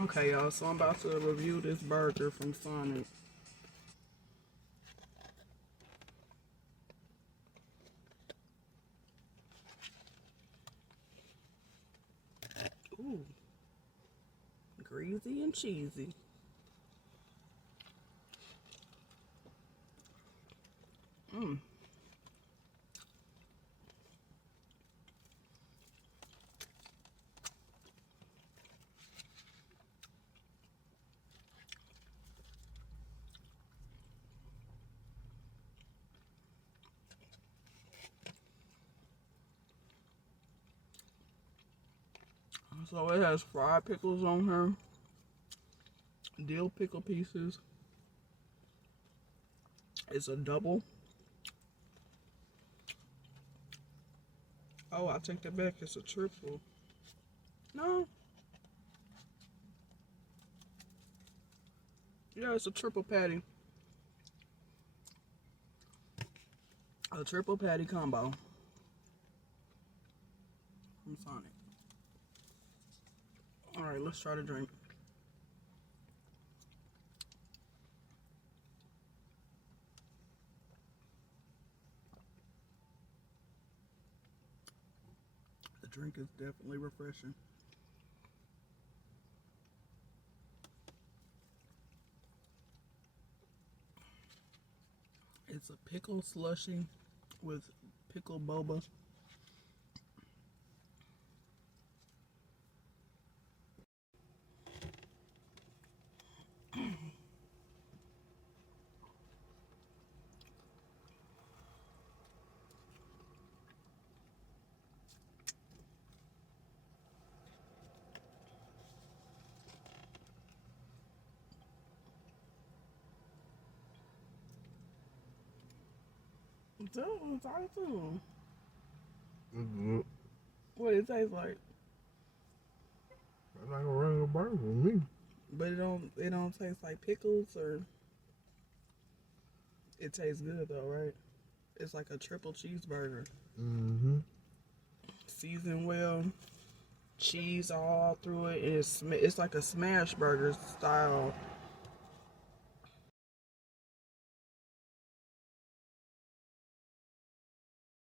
Okay, y'all, so I'm about to review this burger from Sonic. Ooh, greasy and cheesy. Mmm. So it has fried pickles on her, dill pickle pieces. It's a double. Oh, I take that back. It's a triple. No. Yeah, it's a triple patty. A triple patty combo from Sonic. Alright, let's try the drink. The drink is definitely refreshing. It's a pickle slushy with pickle boba. That was alright too. Mm-hmm. What it tastes like? That's like a regular burger with me. But it don't taste like pickles, or it tastes good though, right? It's like a triple cheeseburger. Mm-hmm. Seasoned well, cheese all through it. It's like a smash burger style